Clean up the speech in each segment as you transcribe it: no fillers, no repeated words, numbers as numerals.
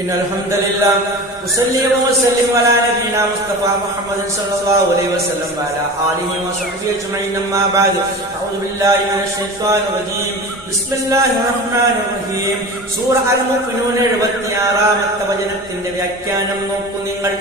إن الحمد لله أصلي وأسلم على نبينا مصطفى محمد صلى الله عليه وسلم وعلى آله وصحبه أجمعين أما بعد أعوذ بالله من الشيطان الرجيم بسم الله الرحمن الرحيم സൂറ അൽ-മുഅ്മിനൂൻ 76-ാമത്തെ വചനത്തിന്റെ വ്യാഖ്യാനം നോക്കൂ നിങ്ങൾ.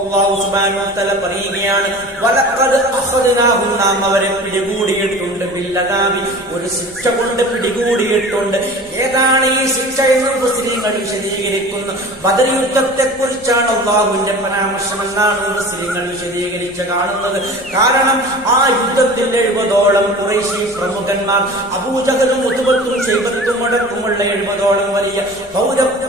അല്ലാഹു സുബ്ഹാനഹു വ തആല പറയുകയാണ്, വലഖദ് അഖദ്നാഹും, നാം അവരെ പിടികൂടിയിട്ടുണ്ട്, ബില്ലദാബി, ഒരു ശിക്ഷ കൊണ്ട് പിടികൂടിയിട്ടുണ്ട്. ഏതാണ് ഈ ശിക്ഷ എന്ന് മുഫസ്സിരീങ്ങൾ വിശദീകരിക്കുന്നു. ബദർ യുദ്ധത്തെ കുറിച്ചാണ് അല്ലാഹുവിന്റെ പരാമർശമെന്നാണ് മുഫസ്സിരീങ്ങൾ വിശദീകരിച്ച് കാണുന്നത്. കാരണം ആ യുദ്ധത്തിന്റെ 70ഓളം ഖുറൈശി പ്രമുഖന്മാർ, അബൂജഹലും ഉത്ബത്തും ശൈബത്തും അടക്കമുള്ള 70ഓളം വലിയ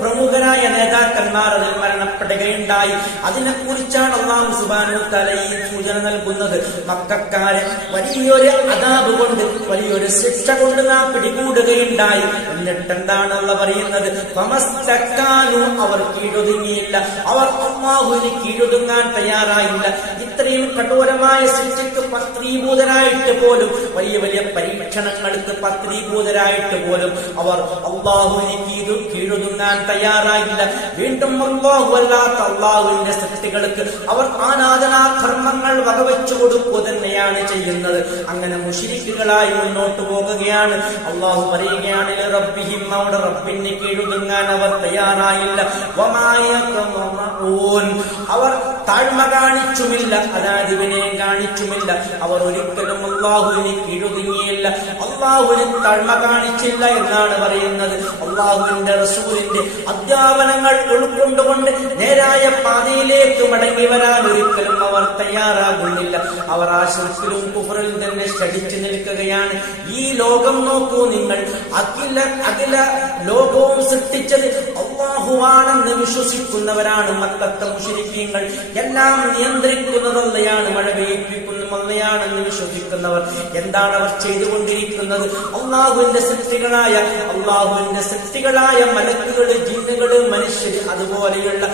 പ്രമുഖരായ നേതാക്കന്മാർ അതിൽ മരണപ്പെടുകയുണ്ടായി. അതിനെക്കുറിച്ചാണ് അല്ലാഹു സുബ്ഹാനഹു വ തആല ഈ സൂചന നൽകുന്നത്. മക്കക്കാരെ വലിയൊരു അദാബ് കൊണ്ട്, വലിയൊരു ശിക്ഷ കൊണ്ട് നാം പിടികൂടുകയുണ്ടായി. എന്നിട്ട് എന്താണ് അല്ലാഹു പറയുന്നത്? ഫമസ്തക്കാനു, അവർ കീഴൊതുങ്ങിയില്ല, അവർ അല്ലാഹുവിന് കീഴൊതുങ്ങാൻ തയ്യാറായില്ല. ഇത്രയും കഠോരമായ ശിക്ഷയ്ക്ക് പത്രീഭൂതരായിട്ട് പോലും, വലിയ വലിയ പരീക്ഷണങ്ങൾക്ക് പത്രീഭൂതരായിട്ട് പോലും അവർ അല്ലാഹുവിന് കീഴൊതുങ്ങാൻ തയ്യാറായില്ല. വീണ്ടും അല്ലാഹു അല്ലാത്ത അല്ലാഹുവിന്റെ സൃഷ്ടികൾക്ക് അവർ ആരാധനാകർമ്മങ്ങൾ വകവെച്ചു കൊടുക്കുക തന്നെയാണ് ചെയ്യുന്നത്. അങ്ങനെ മുശ്രിക്കുകളായി മുന്നോട്ട് പോകുകയാണ്. അല്ലാഹു പറയുകയാണ്, റബ്ബിഹിം, അവരുടെ റബ്ബിന് കീഴൊതുങ്ങാൻ അവർ തയ്യാറായില്ല. അവർ താഴ്മ കാണിച്ചുമില്ല, അതായത് വിനയം കാണിച്ചുമില്ല. അവർ ഒരിക്കലും അല്ലാഹുവിന് കീഴൊതുങ്ങിയില്ല, അല്ലാഹുവിന് താഴ്മ കാണിച്ചില്ല എന്നാണ് പറയുന്നത്. അല്ലാഹുവിന്റെ റസൂലിന്റെ അധ്യാപനങ്ങൾ ഉൾക്കൊണ്ടുകൊണ്ട് നേരായ പാതയിലേക്ക് മടങ്ങി വരാൻ ഒരിക്കലും അവർ തയ്യാറാകുന്നില്ല. അവർ ആ ശിർക്കിലും കുഫറിലും തന്നെ ശഠിച്ചു നിൽക്കുകയാണ്. ഈ ലോകം നോക്കൂ നിങ്ങൾ. അഖില ലോകവും സൃഷ്ടിച്ചത് അല്ലാഹുവാണെന്ന് വിശ്വസിക്കുന്നവരാണ് മക്കത്തെ മുശ്രിക്കീങ്ങൾ. എല്ലാം നിയന്ത്രിക്കുന്നതല്ലയാണ്, മഴ പെയ്യിപ്പിക്കുന്നതല്ലയാണെന്ന് വിശ്വസിക്കുന്നവർ. എന്താണ് അവർ ചെയ്തുകൊണ്ടിരിക്കുന്നത്? അല്ലാഹുവിന്റെ സൃഷ്ടികളായ മലക്കുകള്, ജിന്നുകള്, മനുഷ്യര്, അതുപോലെയുള്ള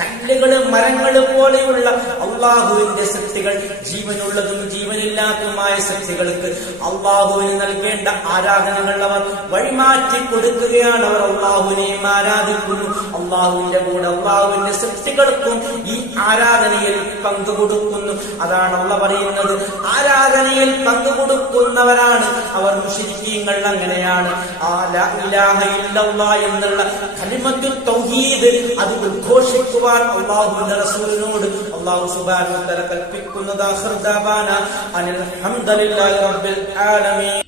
കല്ലുകള്, മരങ്ങള് പോലെയുള്ള അല്ലാഹുവിന്റെ സൃഷ്ടികൾ, ജീവനുള്ളതും ജീവനില്ലാത്തതുമായ സൃഷ്ടികൾക്ക് അല്ലാഹുവിന് നൽകേണ്ട ആരാധനകൾ അവർ വഴിമാറ്റി കൊടുക്കുകയാണ്. അവർ അല്ലാഹുവിനെയും ആരാധിക്കുന്നു. അല്ലാഹുവിന്റെ കൂടെ അല്ലാഹുവിന്റെ സൃഷ്ടികൾക്കും ഈ ആരാധനയിൽ പങ്കുകൊടുക്കുന്നു. അതാണ് അല്ലാഹു പറയുന്നത്, ആരാധനയിൽ പങ്കുകൊടുക്കുന്നവരാണ് അവർ മുശ്രിക്കീങ്ങൾ. അങ്ങനെയാണ് ആ ലാ ഇലാഹ ഇല്ലല്ലാഹ് എന്നുള്ള കലിമത്തു തൗഹീദ് അത് ഉദ്ഘോഷിക്കുവാൻ അല്ലാഹുവിന്റെ റസൂലിനോട് അല്ലാഹു സുബ്ഹാനഹു വ തആല കൽപ്പിക്കുന്നത്. ആഖിർ ദഅവാന അനിൽ ഹംദുലില്ലാഹി റബ്ബിൽ ആലമീൻ.